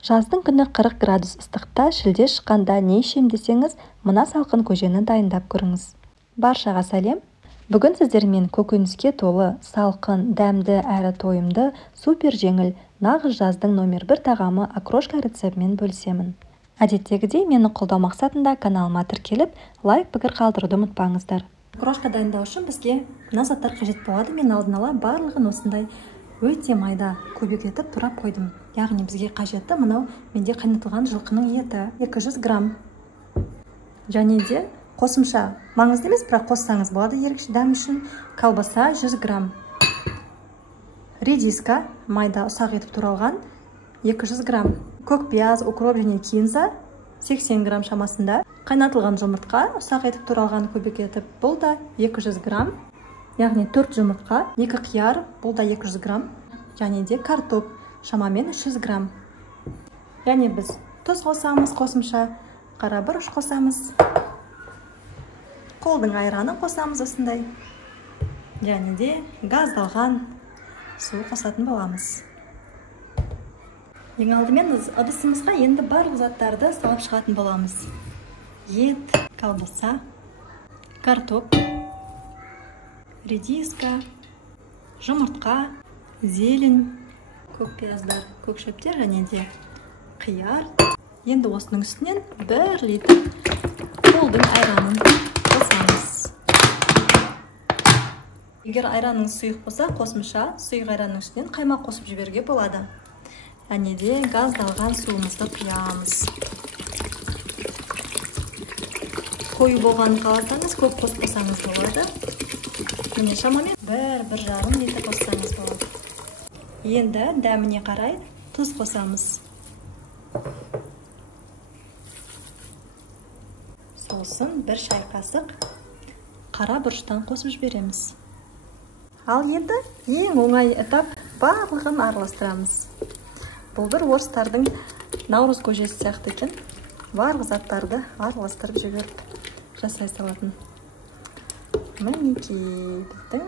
Жаздың күні 40 градус ыстықта шілде шыққанда не ішем десеңіз, мына салқын көжені дайындап көріңіз. Баршаға сәлем. Бүгін сіздермен көкөніске толы, салқын, дәмді әрі тойымды, супер жеңіл, нағыз жаздың номер 1 тағамы окрошка рецептімен бөлісемін. Әдеттегідей мені қолдау мақсатында каналыма тіркеліп, лайк, пікір қалдыруды ұмытпаңыздар. Окрошка дайындау үшін бізге мына заттар қажет болады. Мен алдын ала барлығын осындай өте майда көбік етіп турап қойдым. Яғни бізге қажетті мынау менде қайнатылған жылқының еті 200 грамм. Және де қосымша маңызды емес, бірақ қоссаңыз болады ерекше дәм үшін. Колбаса 100 грамм. Редиска майда ұсақ етіп туралған 200 грамм. Көк пияз, укроп және кинза 80 грамм шамасында. Қайнатылған жұмыртқа ұсақ етіп туралған көбік етіп, бұл да 200 грамм. Яғни 4 жұмыртқа, 2 қияр, бұл да 200 грамм. Және де картоп шамамен 300 грамм. Яғни біз тұз қосамыз, қосымша қара бұрыш қосамыз. Қолдың айранын қосамыз осындай. Және де газдалған су қосатын боламыз. Ең алдымен ыдысымызға енді барлық заттарды салып шығатын боламыз. Ет, колбаса, картоп, редиска, жұмыртқа, зелень, көк пияздар, көк шөптер және де қияр. Енді осының үстінен 1 литр қолдың айранын қосамыз. Егер айраныңыз сұйық болса, қосымша сұйық айранның үстінен қаймақ қосып жіберуге болады. Және де газдалған суымызды құямыз. Қою болғанын қаласаңыз, көп қоспасаңыз болады. Міне шамамен 1-1,5 литр қоссаңыз болады. Енді дәміне қарай тұз қосамыз. Сосын 1 шай қасық қара бұрыштан қосып жібереміз. Ал енді ең оңай этап барлығын араластырамыз. Бұл бір орыстардың наурыз көжесі сияқты екен. Барлық заттарды араластырып жіберіп жасай салатын. Мінекей біздің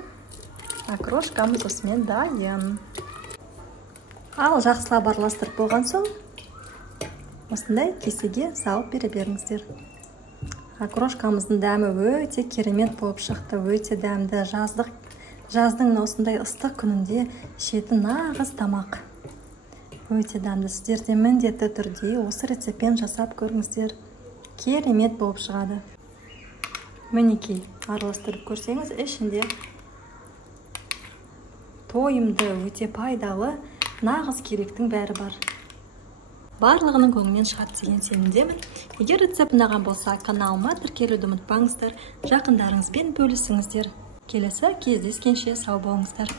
окрошкамыз осымен дайын. Ал жақсылап араластырып болған соң, осындай кесеге салып бере беріңіздер. Окрошкамыздың дәмі өте керемет болып шықты, өте дәмді. Жаздың осындай ыстық күнінде ішетін нағыз тамақ. Өте дәмді. Сіздер де міндетті түрде осы рецептпен жасап көріңіздер. Керемет болып шығады. Мінекей араластырып көрсеңіз, ішінде тойымды, өте пайдалы, нағыз керектің бәрі бар. Барлығының көңілінен шығады деген сенімдемін. Егер рецепт ұнаған болса, каналыма тіркелуді ұмытпаңыздар, жақындарыңызбен бөлісіңіздер. Келесі кездескенше сау болыңыздар.